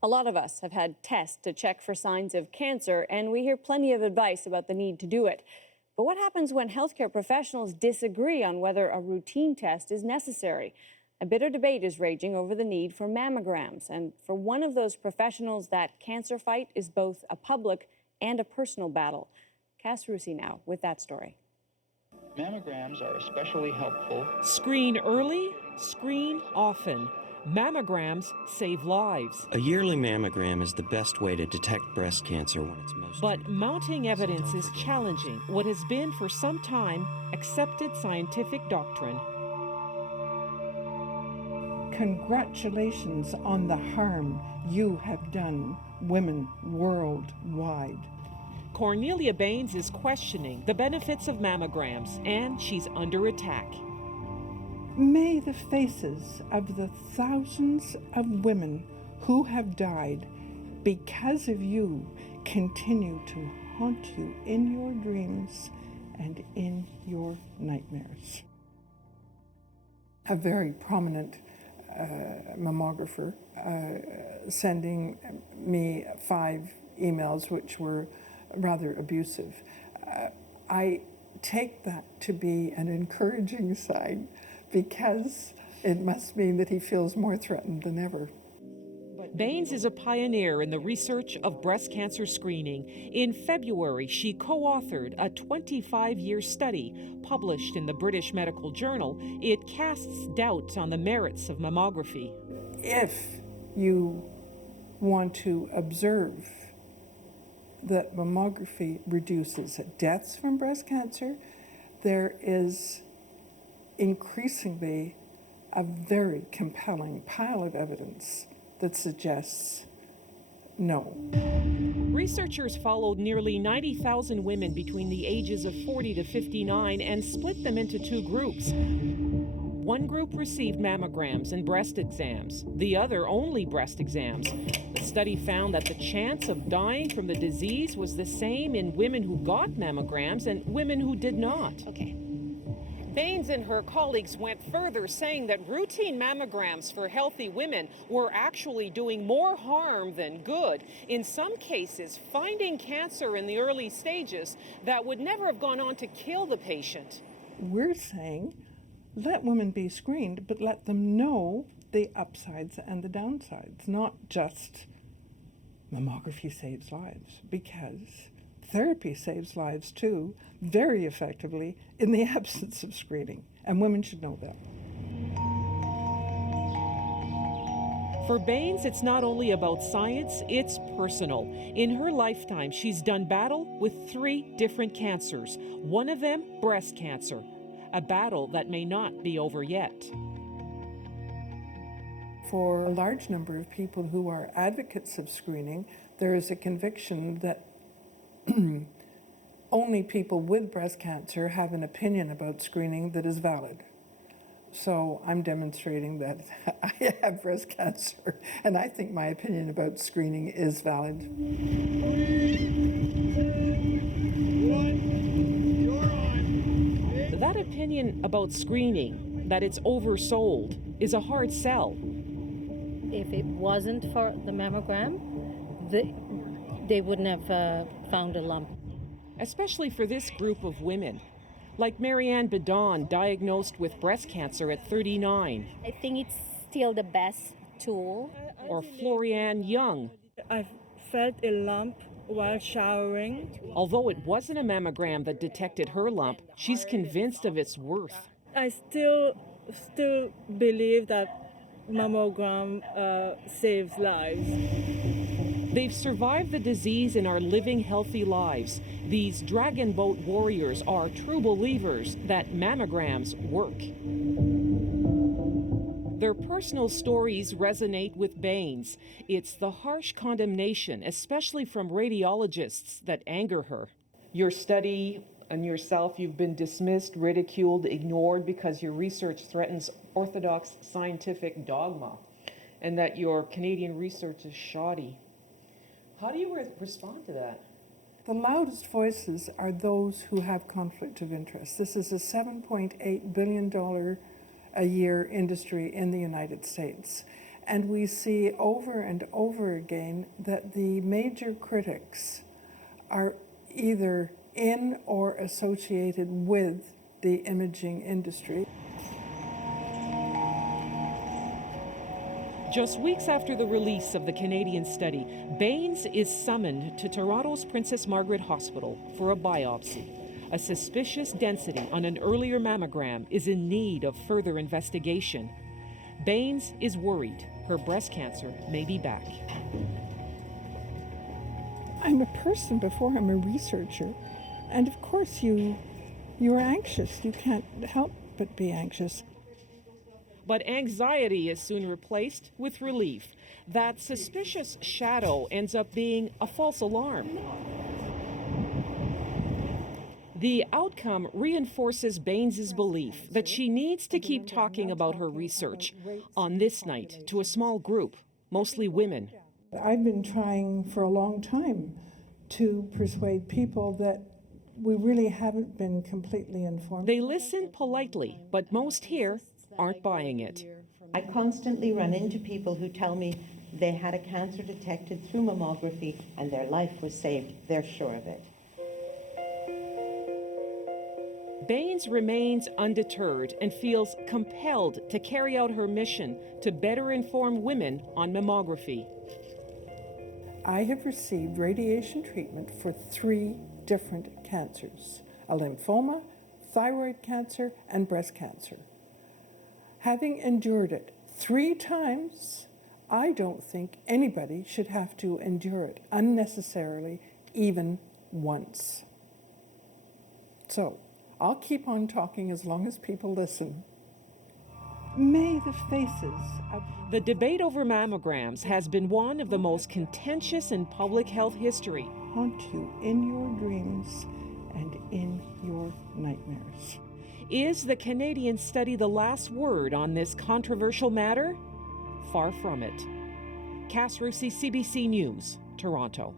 A lot of us have had tests to check for signs of cancer, and we hear plenty of advice about the need to do it. But what happens when healthcare professionals disagree on whether a routine test is necessary? A bitter debate is raging over the need for mammograms. And for one of those professionals, that cancer fight is both a public and a personal battle. Cass Rusi now with that story. Mammograms are especially helpful. Screen early, screen often. Mammograms save lives. A yearly mammogram is the best way to detect breast cancer when it's most... But mounting evidence is challenging what has been for some time accepted scientific doctrine. Congratulations on the harm you have done women worldwide. Cornelia Baines is questioning the benefits of mammograms, and she's under attack. May the faces of the thousands of women who have died because of you continue to haunt you in your dreams and in your nightmares. A very prominent mammographer sending me 5 emails which were rather abusive. I take that to be an encouraging sign, because it must mean that he feels more threatened than ever. Baines is a pioneer in the research of breast cancer screening. In February, she co-authored a 25-year study published in the British Medical Journal. It casts doubt on the merits of mammography. If you want to observe that mammography reduces deaths from breast cancer, there is increasingly a very compelling pile of evidence that suggests no. Researchers followed nearly 90,000 women between the ages of 40 to 59 and split them into 2 groups. One group received mammograms and breast exams, the other only breast exams. The study found that the chance of dying from the disease was the same in women who got mammograms and women who did not. Okay. Baines and her colleagues went further, saying that routine mammograms for healthy women were actually doing more harm than good. In some cases, finding cancer in the early stages that would never have gone on to kill the patient. We're saying let women be screened, but let them know the upsides and the downsides, not just mammography saves lives, because therapy saves lives too, very effectively, in the absence of screening, and women should know that. For Baines, it's not only about science, it's personal. In her lifetime, she's done battle with 3 different cancers, one of them breast cancer, a battle that may not be over yet. For a large number of people who are advocates of screening, there is a conviction that only people with breast cancer have an opinion about screening that is valid. So I'm demonstrating that I have breast cancer, and I think my opinion about screening is valid. That opinion about screening, that it's oversold, is a hard sell. If it wasn't for the mammogram, they wouldn't have found a lump. Especially for this group of women. Like Marianne Bedon, diagnosed with breast cancer at 39. I think it's still the best tool. Or Florianne Young. I've felt a lump while showering. Although it wasn't a mammogram that detected her lump, she's convinced of its worth. I still believe that mammogram saves lives. They've survived the disease and are living healthy lives. These dragon boat warriors are true believers that mammograms work. Their personal stories resonate with Baines. It's the harsh condemnation, especially from radiologists, that anger her. Your study and yourself, you've been dismissed, ridiculed, ignored because your research threatens orthodox scientific dogma and that your Canadian research is shoddy. How do you respond to that? The loudest voices are those who have conflict of interest. This is a $7.8 billion a year industry in the United States. And we see over and over again that the major critics are either in or associated with the imaging industry. Just weeks after the release of the Canadian study, Baines is summoned to Toronto's Princess Margaret Hospital for a biopsy. A suspicious density on an earlier mammogram is in need of further investigation. Baines is worried her breast cancer may be back. I'm a person before I'm a researcher, and of course you're anxious. You can't help but be anxious. But anxiety is soon replaced with relief. That suspicious shadow ends up being a false alarm. The outcome reinforces Baines's belief that she needs to keep talking about her research on this night to a small group, mostly women. I've been trying for a long time to persuade people that we really haven't been completely informed. They listen politely, but most here aren't buying it. I constantly run into people who tell me they had a cancer detected through mammography and their life was saved. They're sure of it. Baines remains undeterred and feels compelled to carry out her mission to better inform women on mammography. I have received radiation treatment for 3 different cancers: a lymphoma, thyroid cancer, and breast cancer. Having endured it 3 times, I don't think anybody should have to endure it unnecessarily, even once. So, I'll keep on talking as long as people listen. May the faces of The debate over mammograms has been one of the most contentious in public health history. haunt you in your dreams and in your nightmares. Is the Canadian study the last word on this controversial matter? Far from it. Cass Rusey, CBC News, Toronto.